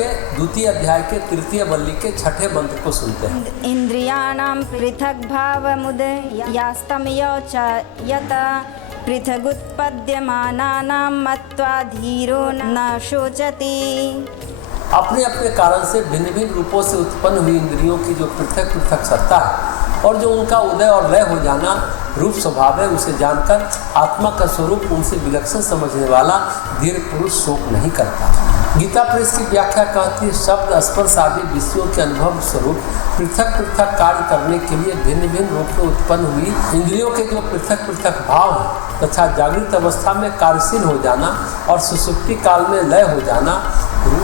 के द्वितीय अध्याय के तृतीय वल्ली के छठे मंत्र को सुनते हैं। इंद्रियाणां पृथक भावमुद यास्तमयो च यत पृथगुत्पद्यमानानां मत्वा धीरो न शोचति। अपने अपने कारण से भिन्न भिन्न रूपों से उत्पन्न हुई इंद्रियों की जो पृथक पृथक सत्ता है और जो उनका उदय और लय हो जाना रूप स्वभाव है, उसे जानकर आत्मा का स्वरूप उनसे विलक्षण समझने वाला धीर पुरुष शोक नहीं करता। गीता प्रेस की व्याख्या कहती है, शब्द स्पर्श आदि विषयों के अनुभव स्वरूप पृथक पृथक कार्य करने के लिए भिन्न भिन्न रूप में उत्पन्न हुई इंद्रियों के जो पृथक पृथक भाव है तथा जागृत अवस्था में कार्यशील हो जाना और सुसुप्ति काल में लय हो जाना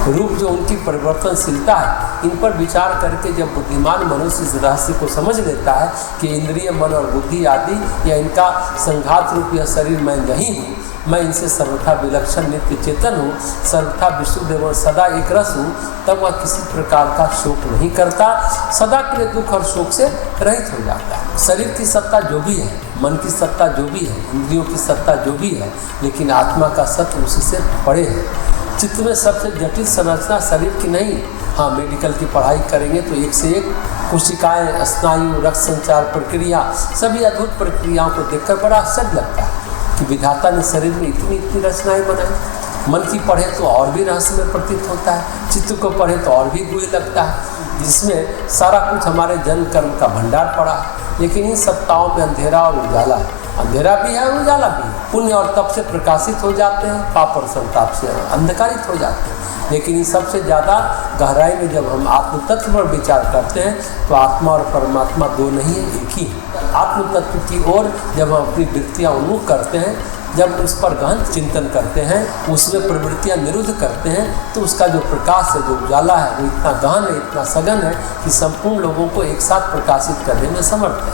रूप जो उनकी परिवर्तनशीलता है, इन पर विचार करके जब बुद्धिमान मनुष्य इस रहस्य को समझ लेता है कि इंद्रिय, मन और बुद्धि आदि या इनका संघात रूप यह शरीर मैं नहीं हूँ, मैं इनसे सर्वथा विलक्षण नित्य चेतन हूँ, सर्वथा विशुद्ध एवं सदा एक रस हूँ, तब वह किसी प्रकार का शोक नहीं करता, सदा के लिए दुख और शोक से रहित हो जाता है। शरीर की सत्ता जो भी है, मन की सत्ता जो भी है, इंद्रियों की सत्ता जो भी है, लेकिन आत्मा का सत्य उसी से परे है। चित्त में सबसे जटिल संरचना शरीर की नहीं। हाँ, मेडिकल की पढ़ाई करेंगे तो एक से एक कोशिकाएं, स्नायु, रक्त संचार प्रक्रिया, सभी अद्भुत प्रक्रियाओं को देखकर बड़ा आश्चर्य लगता है कि विधाता ने शरीर में इतनी इतनी रचनाएं बनाई। मन की पढ़े तो और भी रहस्यमय प्रतीत होता है, चित्त को पढ़े तो और भी गुह्य लगता है, जिसमें सारा कुछ हमारे जन्म कर्म का भंडार पड़ा है। लेकिन इन सत्ताओं में अंधेरा और उजाला है, अंधेरा भी है और उजाला भी है। पुण्य और तप से प्रकाशित हो जाते हैं, पाप और संताप से अंधकारित हो जाते हैं। लेकिन इन सबसे ज़्यादा गहराई में जब हम आत्म तत्व पर विचार करते हैं तो आत्मा और परमात्मा दो नहीं है, एक ही है। आत्म तत्व की ओर जब हम अपनी वृत्तियाँ उन्मुख करते हैं, जब उस पर गहन चिंतन करते हैं, उसमें प्रवृत्तियाँ निरुद्ध करते हैं, तो उसका जो प्रकाश है, जो उजाला है, वो इतना गहन है, इतना सघन है कि संपूर्ण लोगों को एक साथ प्रकाशित करने में समर्थ है।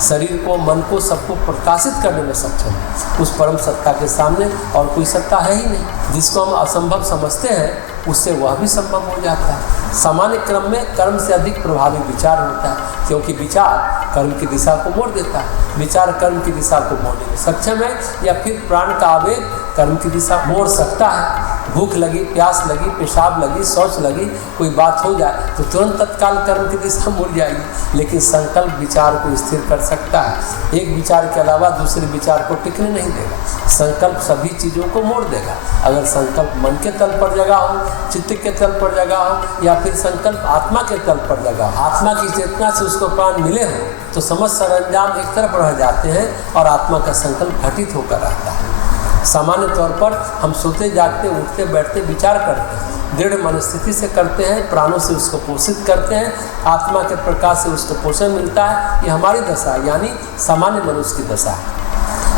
शरीर को, मन को, सबको प्रकाशित करने में सक्षम है। उस परम सत्ता के सामने और कोई सत्ता है ही नहीं। जिसको हम असंभव समझते हैं उससे वह भी संभव हो जाता है। सामान्य क्रम में कर्म से अधिक प्रभावी विचार होता है, क्योंकि विचार कर्म की दिशा को मोड़ देता है। विचार कर्म की दिशा को मोड़ने में सक्षम है, या फिर प्राण का आवेग कर्म की दिशा मोड़ सकता है। भूख लगी, प्यास लगी, पेशाब लगी, शौच लगी, कोई बात हो जाए तो तुरंत तत्काल कर्म की दिशा मुड़ जाएगी। लेकिन संकल्प विचार को स्थिर कर सकता है। एक विचार के अलावा दूसरे विचार को टिकने नहीं देगा। संकल्प सभी चीज़ों को मोड़ देगा। अगर संकल्प मन के तल पर जगह हो, चित्त के तल पर जगह हो, या फिर संकल्प आत्मा के तल पर जगह हो, आत्मा की चेतना से उसको प्राण मिले हो, तो समस्त सरंजाम एक तरफ रह जाते हैं और आत्मा का संकल्प घटित होकर रहता है। सामान्य तौर पर हम सोते जागते, उठते बैठते विचार करते हैं, दृढ़ मनस्थिति से करते हैं, प्राणों से उसको पोषित करते हैं, आत्मा के प्रकाश से उसको पोषण मिलता है। ये हमारी दशा है, यानी सामान्य मनुष्य की दशा है।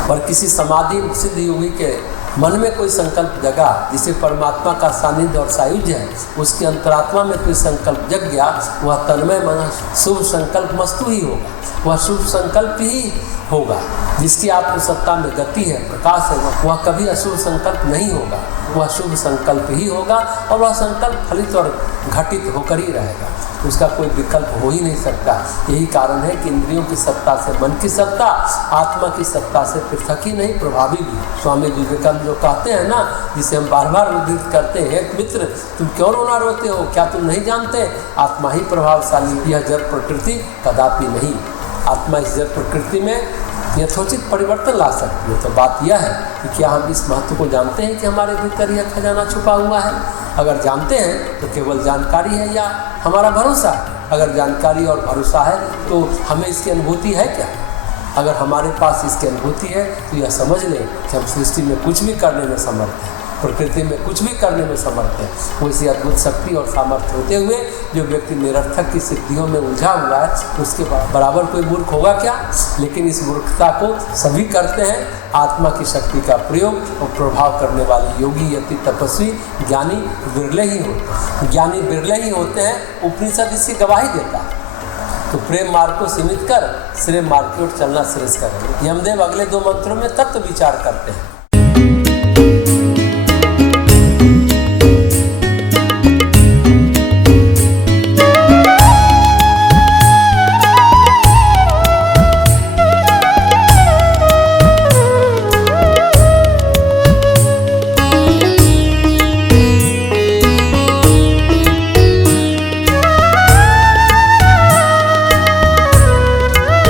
और किसी समाधि सिद्ध योगी के मन में कोई संकल्प जगा, जिसे परमात्मा का सानिध्य और सायुज्य है, उसकी अंतरात्मा में कोई संकल्प जग गया, वह तन्मय मन शुभ संकल्प मस्तु ही होगा, वह शुभ संकल्प ही होगा। जिसकी आत्मसत्ता में गति है, प्रकाश है, वह कभी अशुभ संकल्प नहीं होगा, वह शुभ संकल्प ही होगा, और वह संकल्प फलित और घटित होकर ही रहेगा। उसका कोई विकल्प हो ही नहीं सकता। यही कारण है कि इंद्रियों की सत्ता से मन की सत्ता, आत्मा की सत्ता से पृथक ही नहीं, प्रभावी भी। स्वामी विवेकानंद जो कहते हैं ना, जिसे हम बार बार उद्धृत करते हैं, एक मित्र तुम क्यों रोना रोते हो, क्या तुम नहीं जानते आत्मा ही प्रभावशाली, यह जड़ प्रकृति कदापि नहीं। आत्मा इस जड़ प्रकृति में यथोचित परिवर्तन ला सकती है। तो बात यह है कि क्या हम इस महत्व को जानते हैं कि हमारे भीतर यह खजाना छुपा हुआ है। अगर जानते हैं तो केवल जानकारी है या हमारा भरोसा है। अगर जानकारी और भरोसा है तो हमें इसकी अनुभूति है क्या। अगर हमारे पास इसकी अनुभूति है तो यह समझ लें कि हम सृष्टि में कुछ भी करने में समर्थ हैं, प्रकृति में कुछ भी करने में समर्थ है। वैसी अद्भुत शक्ति और सामर्थ्य होते हुए जो व्यक्ति निरर्थक की सिद्धियों में उलझा हुआ है, उसके बराबर कोई मूर्ख होगा क्या। लेकिन इस मूर्खता को सभी करते हैं। आत्मा की शक्ति का प्रयोग और प्रभाव करने वाले योगी, यति, तपस्वी, ज्ञानी बिरले ही होते हैं। ज्ञानी बिरले ही होते हैं। उपनिषद इसकी गवाही देता है। तो प्रेम मार्ग को सीमित कर श्रेय मार्ग की ओर चलना श्रेष्ठ करेंगे। यमदेव अगले 2 मंत्रों में तत्व विचार करते हैं।